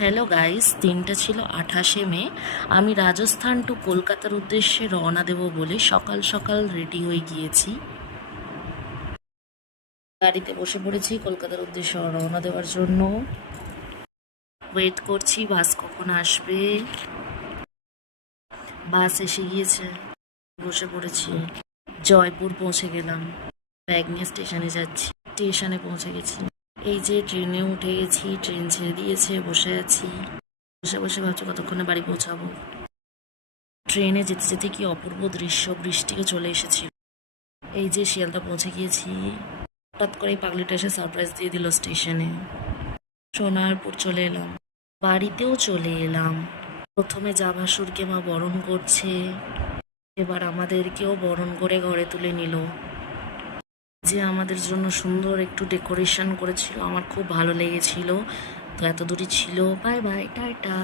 Hello guys, দিনটা ছিল 28শে মে। আমি রাজস্থান টু কলকাতার উদ্দেশ্যে রওনা দেব বলে সকাল সকাল রেডি হয়ে গিয়েছি। গাড়িতে বসে পড়েছি কলকাতার উদ্দেশ্যে রওনা দেওয়ার জন্য। ওয়েট করছি বাস কখন আসবে। বাস এসে গিয়েছে, বসে পড়েছি। জয়পুর পৌঁছে গেলাম, ব্যাগ নিয়ে স্টেশনে যাচ্ছি। স্টেশনে পৌঁছে গেছি, এই যে ট্রেনে উঠে গেছি, ট্রেন ছেড়ে দিয়েছে, বসে আছি। বসে বসে ভাবছি কতক্ষণে বাড়ি পৌঁছাবো। ট্রেনে যেতে যেতে কি অপূর্ব দৃশ্য, বৃষ্টিও চলে এসেছিল। এই যে শিয়ালদা পৌঁছে গিয়েছি। হঠাৎ করে পাগলিটা এসে সারপ্রাইজ দিয়ে দিল স্টেশনে। সোনারপুর চলে এলাম, বাড়িতেও চলে এলাম। প্রথমে যা ভাসুরকে মা বরণ করছে, এবার আমাদেরকেও বরণ করে ঘরে তুলে নিল। যে আমাদের জন্য সুন্দর একটু ডেকোরেশন করেছিল, আমার খুব ভালো লেগেছিল। তো এত দূরই ছিল, বাই বাই, টাটা।